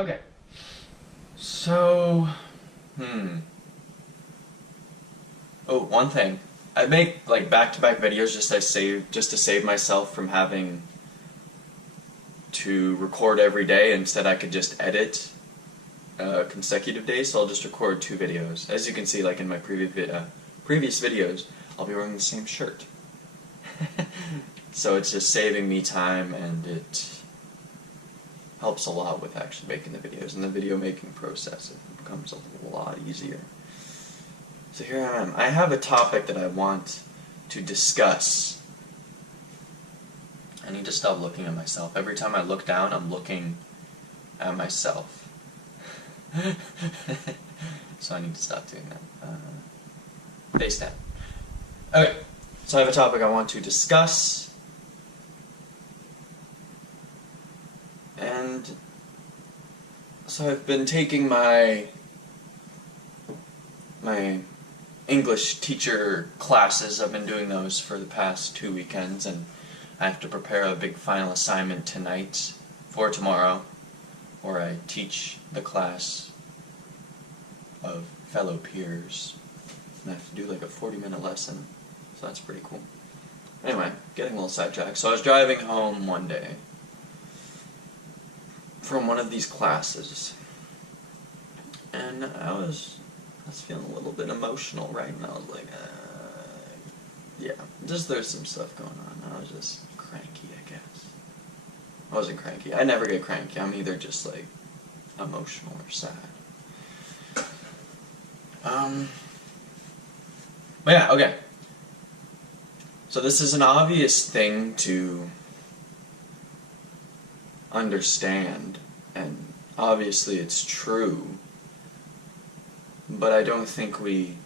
Okay. So, Oh, one thing. I make like back-to-back videos just to save myself from having to record every day. Instead, I could just edit consecutive days. So I'll just record 2 videos. As you can see, like in my previous videos, I'll be wearing the same shirt. So it's just saving me time, and it helps a lot with actually making the videos. And the video making process, it becomes a lot easier. So here I am. I have a topic that I want to discuss. I need to stop looking at myself. Every time I look down, I'm looking at myself. So I need to stop doing that. Face down. Okay, so I have a topic I want to discuss. And so I've been taking my English teacher classes. I've been doing those for the past 2 weekends, and I have to prepare a big final assignment tonight for tomorrow, where I teach the class of fellow peers, and I have to do like a 40-minute lesson, so that's pretty cool. Anyway, getting a little sidetracked. So I was driving home one day from one of these classes, and I was feeling a little bit emotional, right? And I was like, yeah, there's some stuff going on. I was just cranky, I guess. I wasn't cranky. I never get cranky. I'm either just like emotional or sad. But yeah, okay. So this is an obvious thing to understand, and obviously it's true, but I don't think we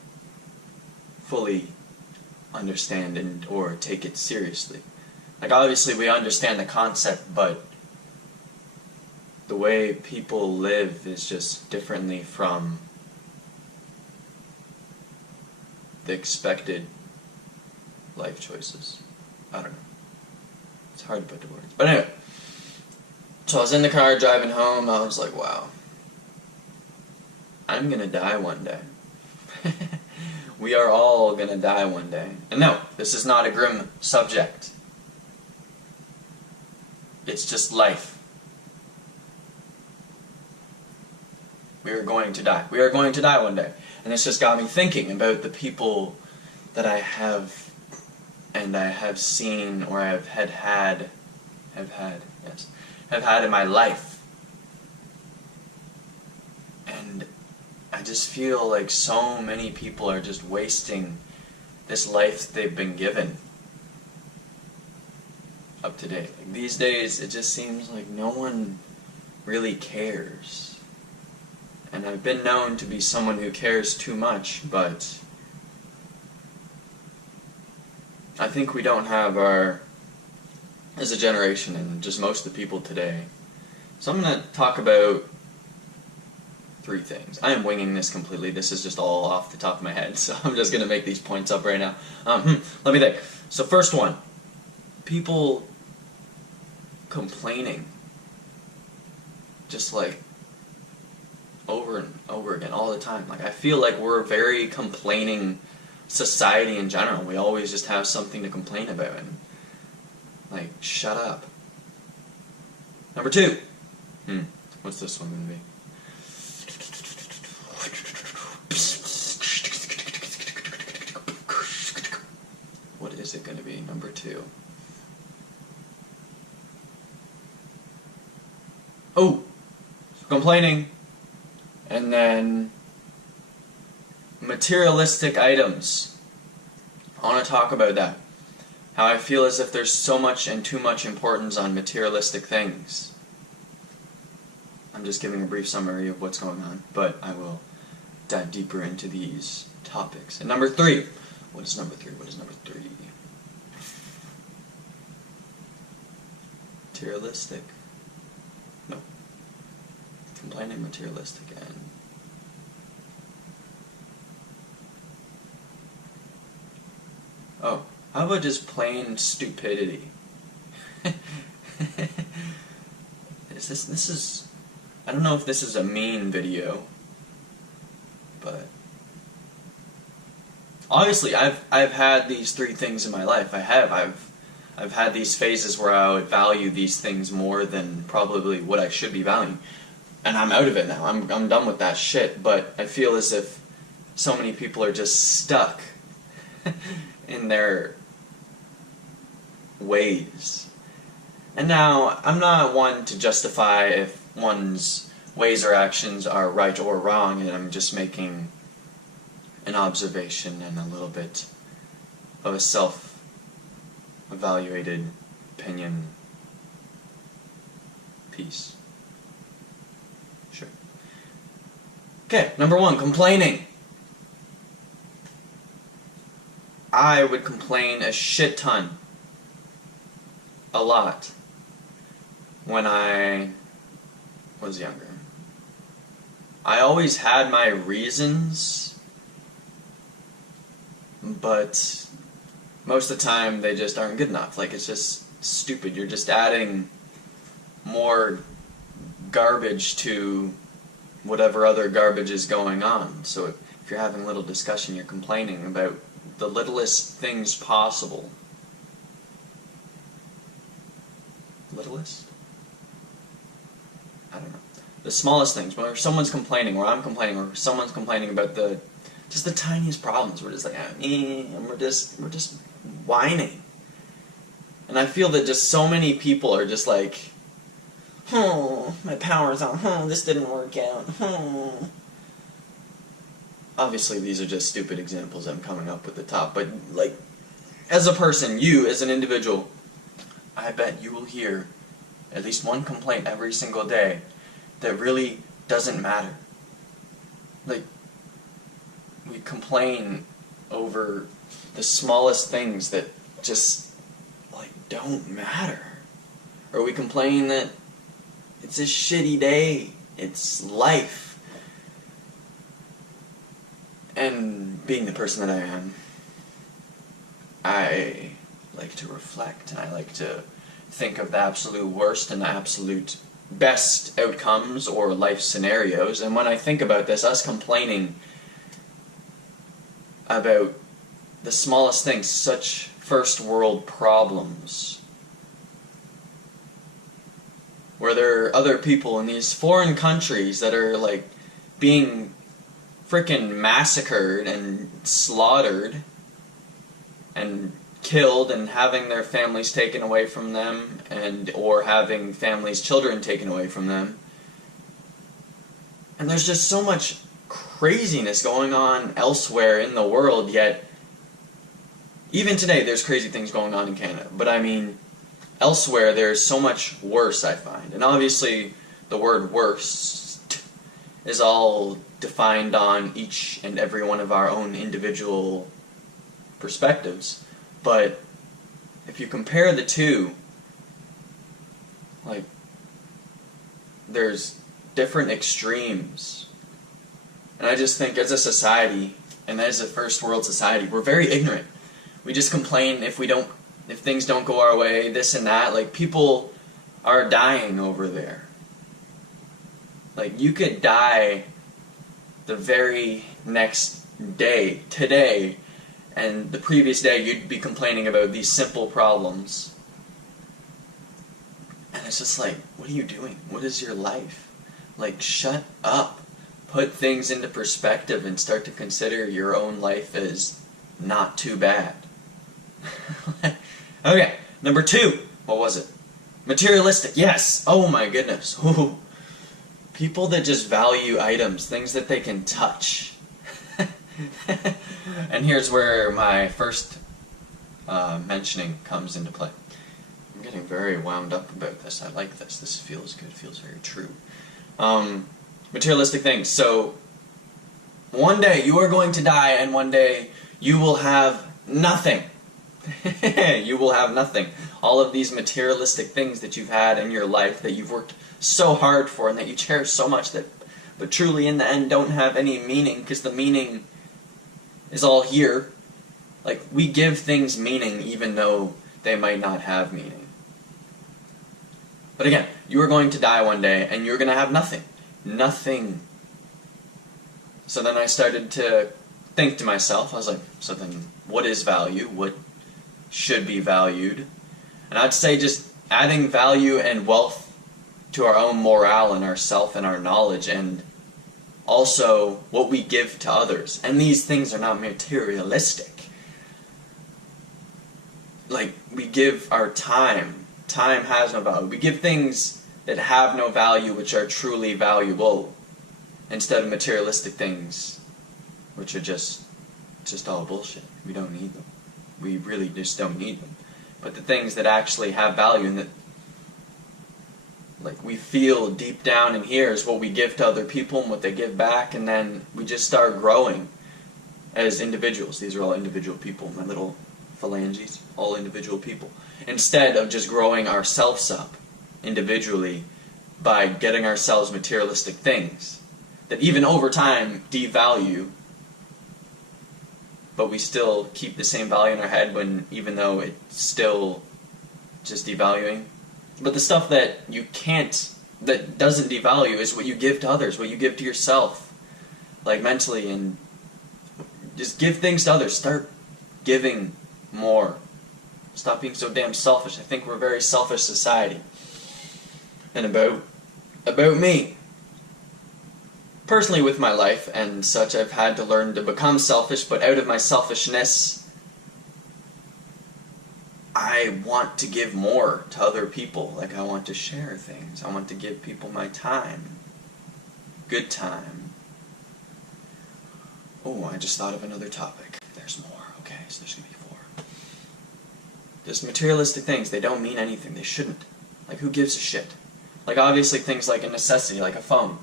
fully understand or take it seriously. Like, obviously we understand the concept, but the way people live is just differently from the expected life choices. I don't know. It's hard to put to words. But anyway, so I was in the car driving home. I was like, wow, I'm gonna die one day. We are all gonna die one day. And no, this is not a grim subject. It's just life. We are going to die. We are going to die one day. And it's just got me thinking about the people that I have seen, or have had in my life. And I just feel like so many people are just wasting this life they've been given up to date. Like, these days, it just seems like no one really cares. And I've been known to be someone who cares too much, but I think we don't have as a generation, and just most of the people today. So I'm going to talk about 3 things. I am winging this completely. This is just all off the top of my head, so I'm just going to make these points up right now. Let me think. So first one, people complaining, just like over and over again, all the time. Like, I feel like we're a very complaining society in general. We always just have something to complain about, and like, shut up. Number 2. What's this one going to be? What is it going to be? Number 2. Oh! Complaining. And then materialistic items. I want to talk about that. How I feel as if there's so much and too much importance on materialistic things. I'm just giving a brief summary of what's going on, but I will dive deeper into these topics. And number 3. What is number 3? What is number 3? Materialistic. No. Complaining, materialistic, and oh, how about just plain stupidity? This is I don't know if this is a mean video, but obviously I've had these three things in my life. I've had these phases where I would value these things more than probably what I should be valuing. And I'm out of it now. I'm done with that shit, but I feel as if so many people are just stuck in their ways. And now, I'm not one to justify if one's ways or actions are right or wrong, and I'm just making an observation and a little bit of a self-evaluated opinion piece. Sure. Okay, number 1, complaining. I would complain a shit ton. A lot. When I was younger. I always had my reasons, but most of the time they just aren't good enough. Like, it's just stupid. You're just adding more garbage to whatever other garbage is going on. So if you're having a little discussion, you're complaining about the littlest things possible. Littlest? I don't know. The smallest things. Where someone's complaining, or I'm complaining, or someone's complaining about just the tiniest problems. We're just like, and we're just whining. And I feel that just so many people are just like, my power's on, this didn't work out, Obviously, these are just stupid examples I'm coming up with the top, but, like, as a person, you, as an individual, I bet you will hear at least one complaint every single day that really doesn't matter. Like, we complain over the smallest things that just, like, don't matter. Or we complain that it's a shitty day, it's life. And being the person that I am, I like to reflect, and I like to think of the absolute worst and the absolute best outcomes or life scenarios. And when I think about this, us complaining about the smallest things, such first world problems, where there are other people in these foreign countries that are, like, being frickin' massacred and slaughtered and killed and having their families taken away from them, and or having families' children taken away from them. And there's just so much craziness going on elsewhere in the world, yet even today there's crazy things going on in Canada. But I mean, elsewhere there's so much worse, I find. And obviously the word worst is all defined on each and every one of our own individual perspectives. But if you compare the two, like, there's different extremes. And I just think as a society, and as a first world society, we're very ignorant. We just complain if things don't go our way, this and that. Like, people are dying over there. Like, you could die the very next day, today, and the previous day you'd be complaining about these simple problems. And it's just like, what are you doing? What is your life? Like, shut up. Put things into perspective and start to consider your own life as not too bad. Okay, number 2. What was it? Materialistic. Yes. Oh my goodness. Ooh. People that just value items, things that they can touch. And here's where my first mentioning comes into play. I'm getting very wound up about this. I like this. This feels good. It feels very true. Materialistic things. So, one day you are going to die, and one day you will have nothing. You will have nothing. All of these materialistic things that you've had in your life that you've worked so hard for and that you cherish so much, that, but truly in the end don't have any meaning, because the meaning is all here. Like, we give things meaning even though they might not have meaning. But again, you are going to die one day and you're going to have nothing. nothing. So then I started to think to myself, I was like, so then what is value? What should be valued? And I'd say just adding value and wealth to our own morale and ourself and our knowledge, and also what we give to others. And these things are not materialistic. Like, we give our time. Time has no value. We give things that have no value which are truly valuable, instead of materialistic things which are just all bullshit. We don't need them. We really just don't need them. But the things that actually have value and that, like, we feel deep down in here is what we give to other people and what they give back, and then we just start growing as individuals. These are all individual people, my little phalanges, all individual people. Instead of just growing ourselves up individually by getting ourselves materialistic things that even over time devalue, but we still keep the same value in our head when, even though it's still just devaluing. But the stuff that you can't, that doesn't devalue, is what you give to others, what you give to yourself, like mentally, and just give things to others. Start giving more. Stop being so damn selfish. I think we're a very selfish society. And about me. Personally, with my life and such, I've had to learn to become selfish, but out of my selfishness, I want to give more to other people. Like, I want to share things. I want to give people my time. Good time. Oh, I just thought of another topic. There's more. Okay, so there's going to be 4. Just materialistic things. They don't mean anything. They shouldn't. Like, who gives a shit? Like, obviously things like a necessity, like a phone.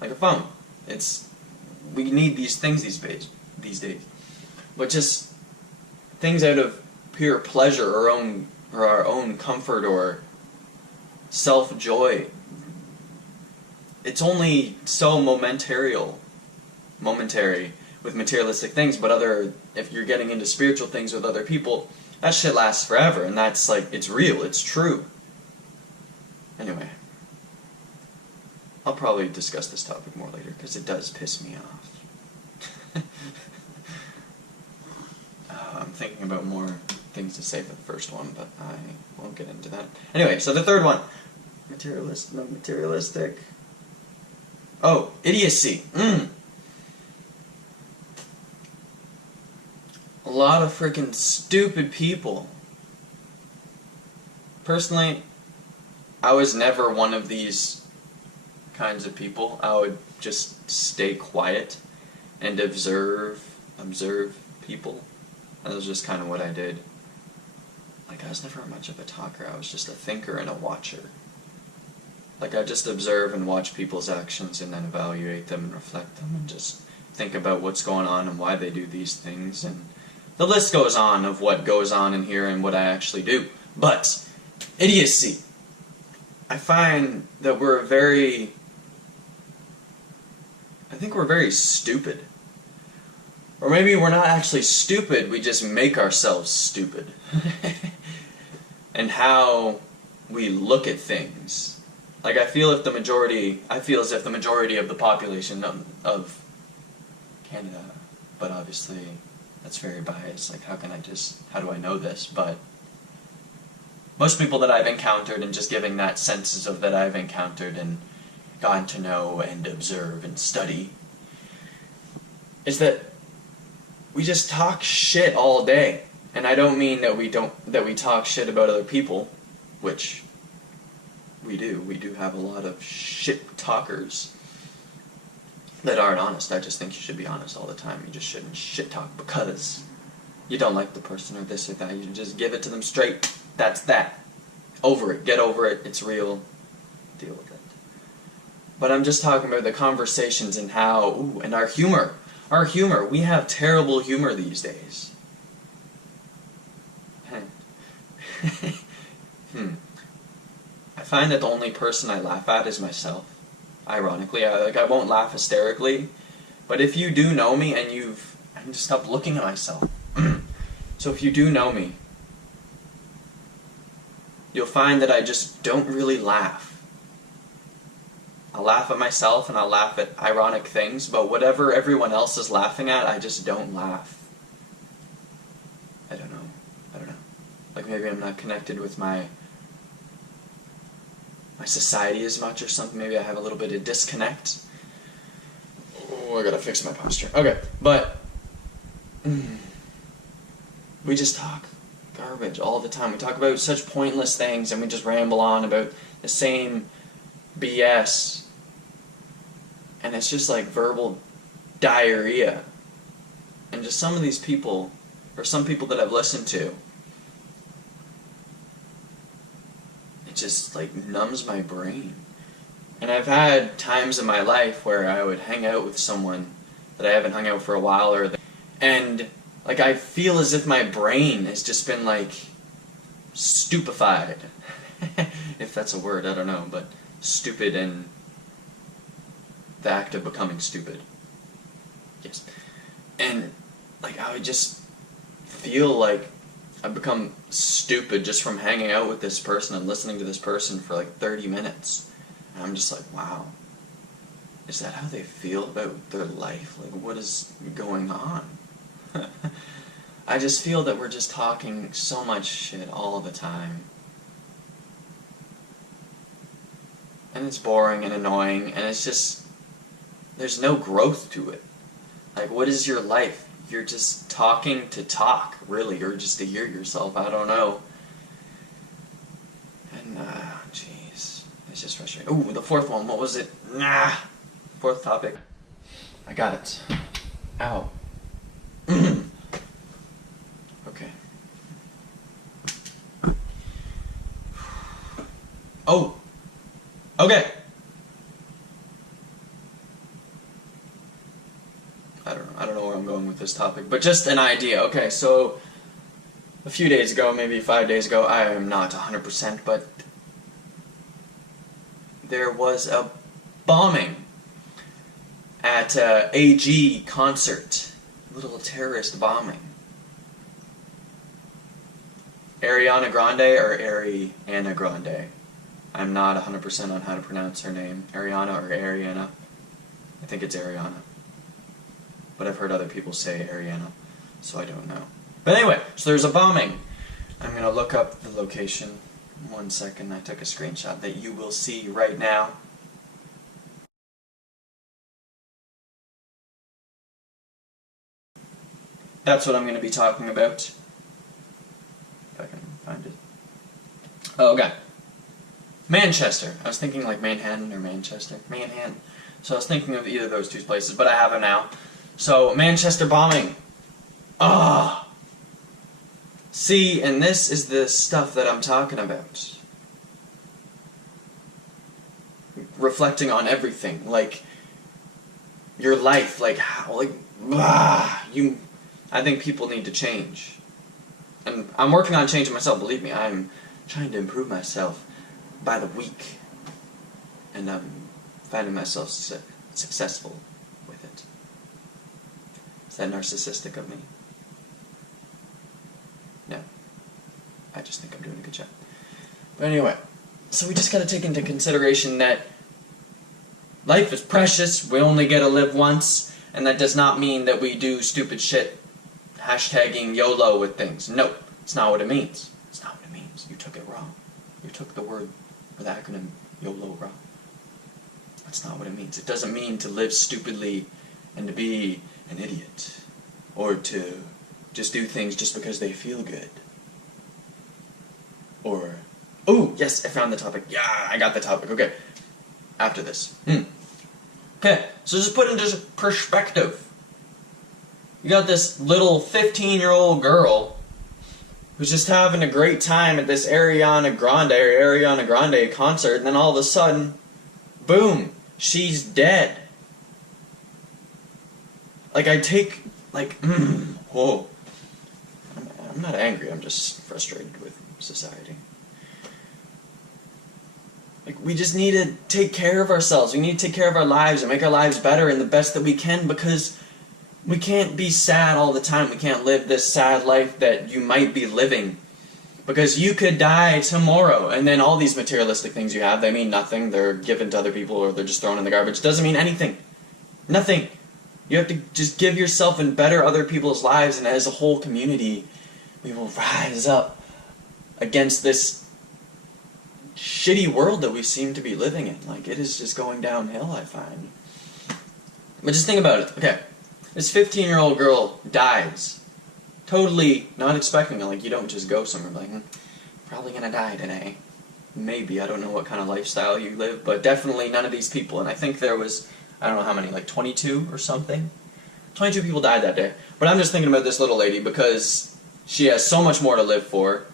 Like a phone. We need these things these days. But just things out of pure pleasure or our own comfort or self-joy. It's only so momentary with materialistic things, but if you're getting into spiritual things with other people, that shit lasts forever, and that's like, it's real, it's true. Anyway, I'll probably discuss this topic more later, because it does piss me off. I'm thinking about more things to say for the first one, but I won't get into that. Anyway, so the third one. Materialistic. Oh, idiocy. A lot of freaking stupid people. Personally, I was never one of these kinds of people. I would just stay quiet and observe people. That was just kind of what I did. Like, I was never much of a talker. I was just a thinker and a watcher. Like, I just observe and watch people's actions and then evaluate them and reflect them and just think about what's going on and why they do these things. And the list goes on of what goes on in here and what I actually do. But idiocy. I find that we're very stupid. Or maybe we're not actually stupid, we just make ourselves stupid. And how we look at things. Like, I feel as if the majority of the population of Canada, but obviously that's very biased. Like, how do I know this? But most people that I've encountered, and just giving that senses of that I've encountered and gotten to know and observe and study, is that we just talk shit all day. And I don't mean that we talk shit about other people, which we do. We do have a lot of shit talkers that aren't honest. I just think you should be honest all the time. You just shouldn't shit talk because you don't like the person or this or that. You just give it to them straight. That's that. Over it. Get over it. It's real. Deal with it. But I'm just talking about the conversations and how, and our humor. Our humor. We have terrible humor these days. I find that the only person I laugh at is myself. Ironically, I won't laugh hysterically, but if you do know me and I can just stop looking at myself. So if you do know me, you'll find that I just don't really laugh. I'll laugh at myself and I'll laugh at ironic things, but whatever everyone else is laughing at, I just don't laugh. I don't know. Like maybe I'm not connected with my society as much or something. Maybe I have a little bit of disconnect. Oh, I gotta fix my posture. Okay, but we just talk garbage all the time. We talk about such pointless things and we just ramble on about the same BS. And it's just like verbal diarrhea. And just some of these people, or some people that I've listened to, it just like numbs my brain. And I've had times in my life where I would hang out with someone that I haven't hung out for a while, and like I feel as if my brain has just been like stupefied. If that's a word, I don't know, but stupid and the act of becoming stupid. Yes. And like I would just feel like I've become stupid just from hanging out with this person and listening to this person for like 30 minutes. And I'm just like, wow. Is that how they feel about their life? Like, what is going on? I just feel that we're just talking so much shit all the time. And it's boring and annoying, and it's just, there's no growth to it. Like, what is your life? You're just talking to talk, really, or just to hear yourself. I don't know. And, jeez. It's just frustrating. Ooh, the fourth one. What was it? Fourth topic. I got it. Ow. Okay. Oh. Okay. I don't know where I'm going with this topic, but just an idea. Okay, so a few days ago, maybe 5 days ago, I am not 100%, but there was a bombing at a AG concert. Little terrorist bombing. Ariana Grande or Ariana Grande? I'm not 100% on how to pronounce her name. Ariana or Ariana? I think it's Ariana. But I've heard other people say Ariana, so I don't know. But anyway, so there's a bombing. I'm going to look up the location. 1 second, I took a screenshot that you will see right now. That's what I'm going to be talking about. If I can find it. Oh, okay. Manchester. I was thinking like Manhattan or Manchester. Manhattan. So I was thinking of either of those two places, but I have it now. So, Manchester bombing. See, and this is the stuff that I'm talking about. Reflecting on everything. Like, your life. Like, how, like, I think people need to change. And I'm working on changing myself, believe me. I'm trying to improve myself by the week. And I'm finding myself successful with it. Is that narcissistic of me? No. I just think I'm doing a good job. But anyway, so we just gotta take into consideration that life is precious, we only get to live once, and that does not mean that we do stupid shit hashtagging YOLO with things. No, it's not what it means. It's not what it means. You took it wrong. You took the word, or the acronym YOLO wrong. That's not what it means. It doesn't mean to live stupidly and to be an idiot. Or to just do things just because they feel good. Or, oh, yes, I found the topic. Yeah, I got the topic. Okay, after this. Okay, so just put into perspective. You got this little 15-year-old girl who's just having a great time at this Ariana Grande concert, and then all of a sudden, boom, she's dead. Like, I take, like, whoa. I'm not angry, I'm just frustrated with society. Like, we just need to take care of ourselves. We need to take care of our lives and make our lives better and the best that we can, because we can't be sad all the time. We can't live this sad life that you might be living Because you could die tomorrow, and then all these materialistic things you have, they mean nothing. They're given to other people, or they're just thrown in the garbage. It doesn't mean anything. Nothing. You have to just give yourself and better other people's lives, and as a whole community, we will rise up against this shitty world that we seem to be living in. Like, it is just going downhill, I find. But just think about it. Okay, this 15-year-old girl dies. Totally not expecting it. Like, you don't just go somewhere like, probably gonna die today. Maybe. I don't know what kind of lifestyle you live, but definitely none of these people. And I think there was, I don't know how many, like 22 or something? 22 people died that day. But I'm just thinking about this little lady because she has so much more to live for.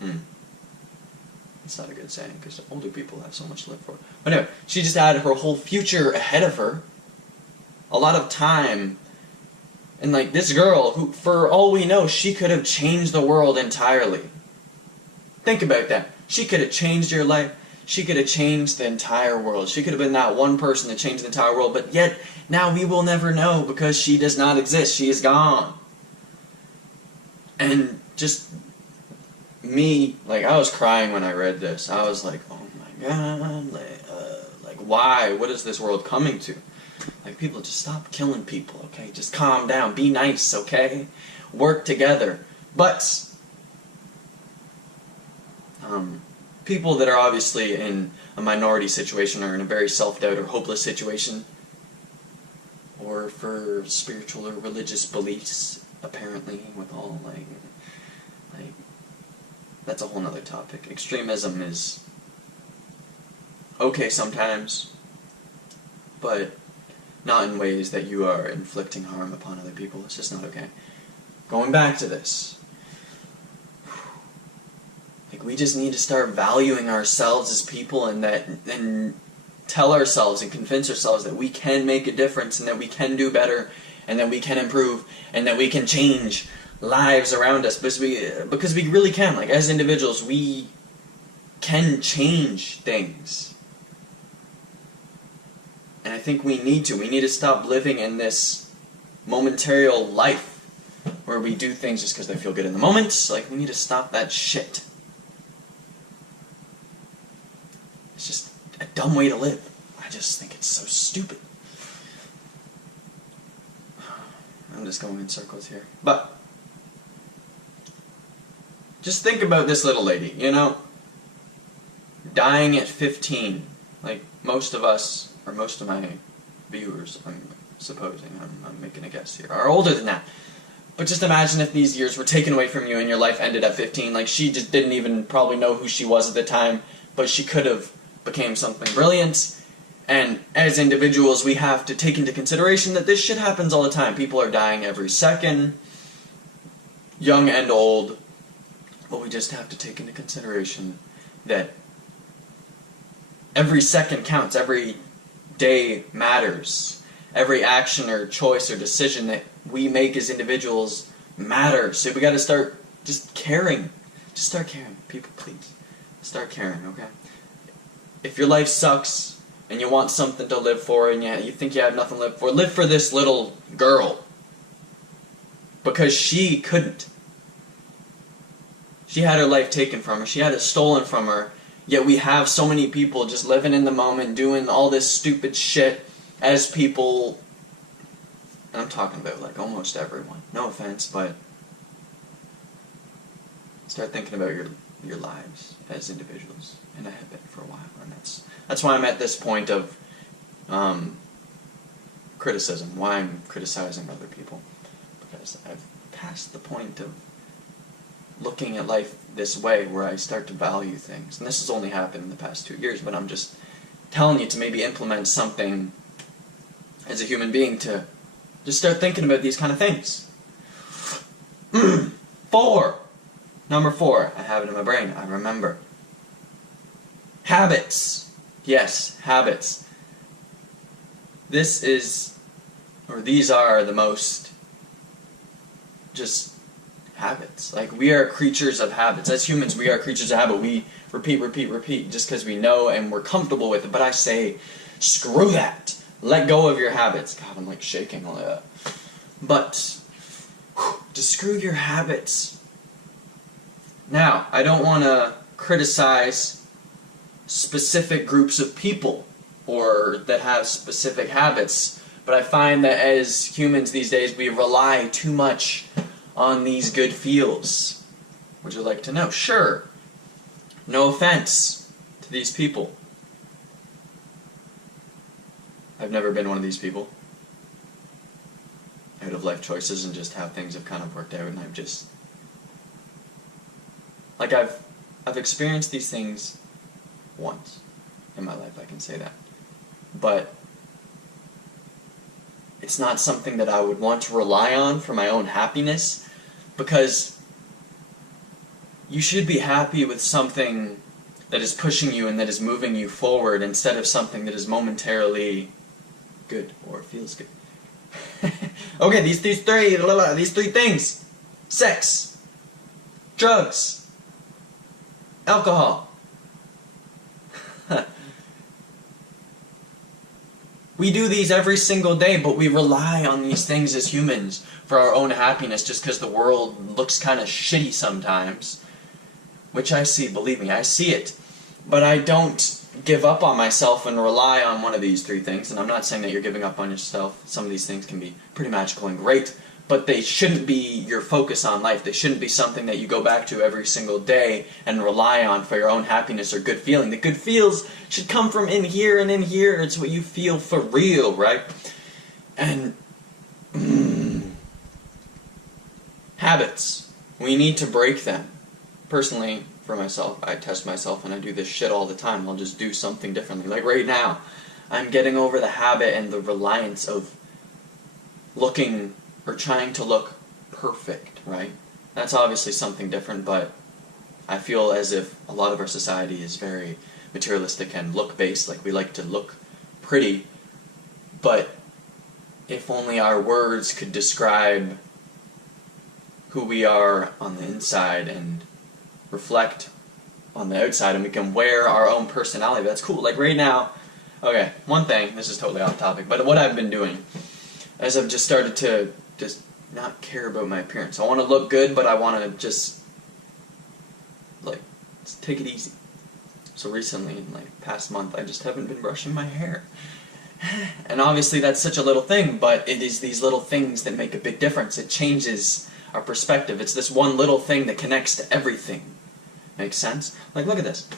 That's not a good saying, because older people have so much to live for. But anyway, she just had her whole future ahead of her. A lot of time. And like this girl, who, for all we know, she could have changed the world entirely. Think about that. She could have changed your life. She could have changed the entire world. She could have been that one person that changed the entire world. But yet, now we will never know because she does not exist. She is gone. And just me, like, I was crying when I read this. I was like, oh my God, like why? What is this world coming to? Like, people, just stop killing people, okay? Just calm down. Be nice, okay? Work together. But people that are obviously in a minority situation or in a very self-doubt or hopeless situation, or for spiritual or religious beliefs, apparently, with all, like that's a whole nother topic. Extremism is okay sometimes, but not in ways that you are inflicting harm upon other people. It's just not okay. Going back to this, like, we just need to start valuing ourselves as people, and tell ourselves and convince ourselves that we can make a difference, and that we can do better, and that we can improve, and that we can change lives around us, because we really can. Like, as individuals, we can change things. And I think we need to. We need to stop living in this momentary life where we do things just because they feel good in the moment. Like, we need to stop that shit. It's just a dumb way to live. I just think it's so stupid. I'm just going in circles here. But just think about this little lady, you know? Dying at 15. Like, most of us, or most of my viewers, I'm supposing, I'm making a guess here, are older than that. But just imagine if these years were taken away from you and your life ended at 15. Like, she just didn't even probably know who she was at the time, but she could have became something brilliant. And as individuals, we have to take into consideration that this shit happens all the time. People are dying every second, young and old. But we just have to take into consideration that every second counts, every day matters. Every action or choice or decision that we make as individuals matters. So we gotta start just caring. Just start caring. People, please. Start caring, okay? If your life sucks and you want something to live for and you think you have nothing to live for this little girl. Because she couldn't. She had her life taken from her. She had it stolen from her. Yet we have so many people just living in the moment, doing all this stupid shit as people. And I'm talking about, like, almost everyone. No offense, but start thinking about your lives as individuals. And I have been for a while. And that's why I'm at this point of criticism. Why I'm criticizing other people. Because I've passed the point of looking at life this way, where I start to value things. And this has only happened in the past 2 years, but I'm just telling you to maybe implement something as a human being to just start thinking about these kind of things. 4. Number 4. I have it in my brain. I remember. Habits. Yes, habits. These are the most just habits. Like, we are creatures of habits. As humans, we are creatures of habit. We repeat just because we know and we're comfortable with it. But I say, screw that. Let go of your habits. God, I'm like shaking all that. But just screw your habits. Now, I don't want to criticize specific groups of people or that have specific habits, but I find that as humans these days we rely too much on these good feels. Would you like to know? Sure. No offense to these people. I've never been one of these people. Out of life choices and just how things have kind of worked out, and I've just like I've experienced these things once in my life, I can say that. But it's not something that I would want to rely on for my own happiness, because you should be happy with something that is pushing you and that is moving you forward instead of something that is momentarily good or feels good. Okay, these three things: sex, drugs, alcohol. We do these every single day, but we rely on these things as humans for our own happiness just because the world looks kind of shitty sometimes. Which I see, believe me, I see it. But I don't give up on myself and rely on one of these three things. And I'm not saying that you're giving up on yourself. Some of these things can be pretty magical and great, but they shouldn't be your focus on life. They shouldn't be something that you go back to every single day and rely on for your own happiness or good feeling. The good feels should come from in here and in here. It's what you feel for real, right? And habits. We need to break them. Personally, for myself, I test myself and I do this shit all the time. I'll just do something differently. Like right now, I'm getting over the habit and the reliance of looking or trying to look perfect, right? That's obviously something different, but I feel as if a lot of our society is very materialistic and look-based. Like, we like to look pretty, but if only our words could describe who we are on the inside and reflect on the outside, and we can wear our own personality. That's cool. Like right now, okay, one thing, this is totally off topic, but what I've been doing is I've just started to just not care about my appearance. I want to look good, but I want to just take it easy. So recently, in like past month, I just haven't been brushing my hair. And obviously that's such a little thing, but it is these little things that make a big difference. It changes our perspective. It's this one little thing that connects to everything. Makes sense? Like, look at this.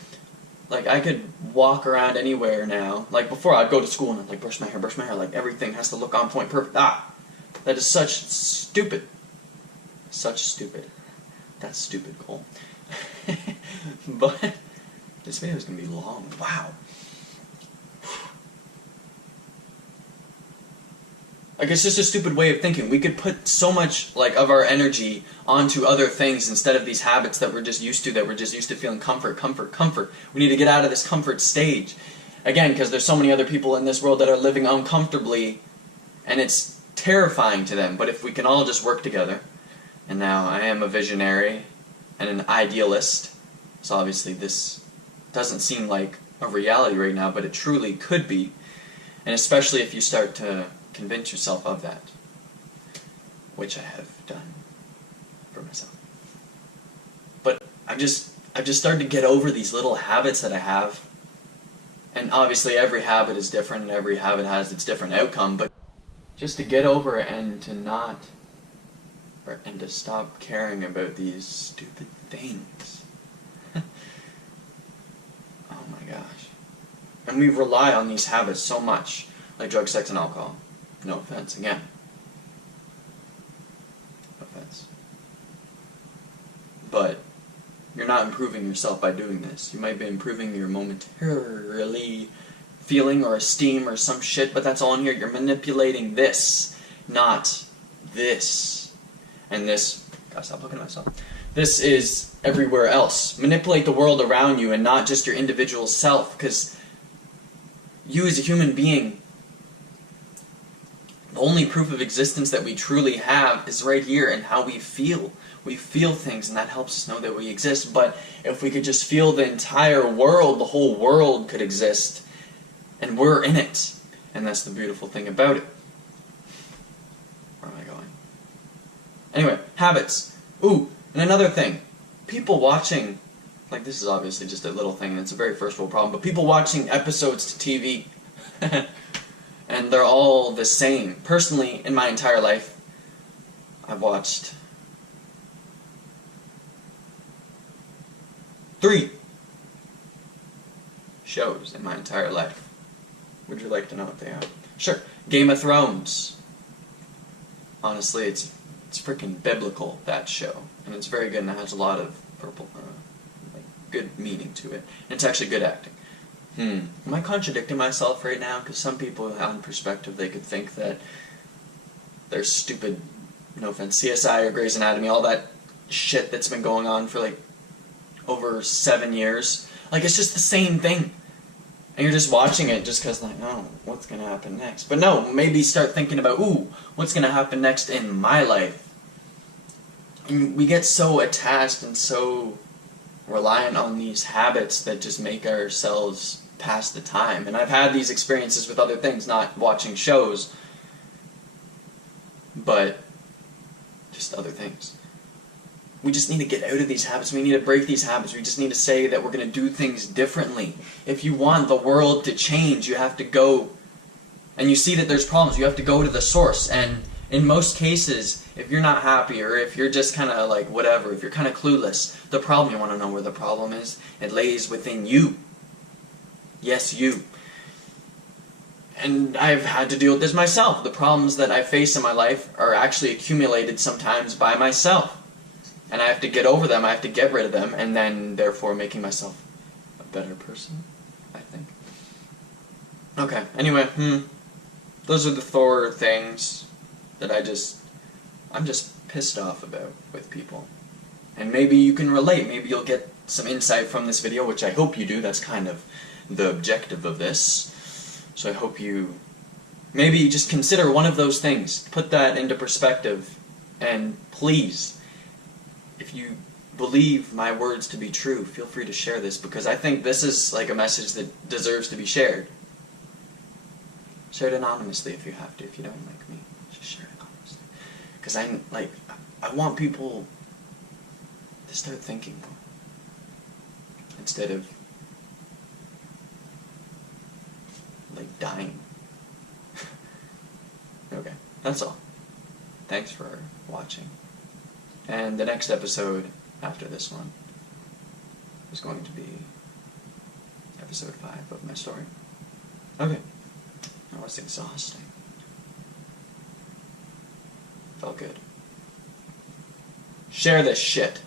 Like, I could walk around anywhere now. Like, before, I'd go to school and I'd, like, brush my hair. Like, everything has to look on point, perfect. That is such stupid. Such stupid. That's stupid, Cole. But this video is going to be long. Wow. Like, it's just a stupid way of thinking. We could put so much, like, of our energy onto other things instead of these habits that we're just used to, feeling comfort. We need to get out of this comfort stage. Again, because there's so many other people in this world that are living uncomfortably, and it's terrifying to them. But if we can all just work together, and now I am a visionary and an idealist, so obviously this doesn't seem like a reality right now, but it truly could be, and especially if you start to convince yourself of that, which I have done for myself. But I've just started to get over these little habits that I have, and obviously every habit is different and every habit has its different outcome, but just to get over it and to stop caring about these stupid things. Oh my gosh. And we rely on these habits so much, like drugs, sex, and alcohol. No offense, again. No offense. But you're not improving yourself by doing this. You might be improving your momentarily feeling or esteem or some shit, but that's all in here. You're manipulating this, not this. And this, gotta stop looking at myself. This is everywhere else. Manipulate the world around you and not just your individual self, because you as a human being, the only proof of existence that we truly have is right here in how we feel. We feel things, and that helps us know that we exist. But if we could just feel the entire world, the whole world could exist, and we're in it. And that's the beautiful thing about it. Where am I going? Anyway, habits. Ooh, and another thing. people watching, like this is obviously just a little thing, and it's a very first world problem, but people watching episodes to TV, and they're all the same. Personally, in my entire life, I've watched 3 shows in my entire life. Would you like to know what they are? Sure. Game of Thrones. Honestly, it's freaking biblical, that show, and it's very good, and it has a lot of like good meaning to it. And it's actually good acting. Am I contradicting myself right now? Because some people, on perspective, they could think that they're stupid. No offense, CSI or Grey's Anatomy, all that shit that's been going on for like over 7 years. Like, it's just the same thing. And you're just watching it just because, like, oh, what's going to happen next? But no, maybe start thinking about, ooh, what's going to happen next in my life? And we get so attached and so reliant on these habits that just make ourselves pass the time. And I've had these experiences with other things, not watching shows, but just other things. We just need to get out of these habits. We need to break these habits. We just need to say that we're going to do things differently. If you want the world to change, you have to go, and you see that there's problems, you have to go to the source. And in most cases, if you're not happy, or if you're just kind of like whatever, if you're kind of clueless, the problem, you want to know where the problem is? It lays within you. Yes, you. And I've had to deal with this myself. The problems that I face in my life are actually accumulated sometimes by myself. And I have to get over them, I have to get rid of them, and then, therefore, making myself a better person, I think. Okay, anyway, those are the Thor things that I'm just pissed off about with people. And maybe you can relate, maybe you'll get some insight from this video, which I hope you do. That's kind of the objective of this. So I hope you maybe just consider one of those things, put that into perspective, and please, if you believe my words to be true, feel free to share this, because I think this is like a message that deserves to be shared. Share it anonymously if you have to. If you don't like me, just share it anonymously. Because I want people to start thinking more, instead of like dying. Okay, that's all. Thanks for watching. And the next episode after this one is going to be episode 5 of my story. Okay. That was exhausting. Felt good. Share this shit.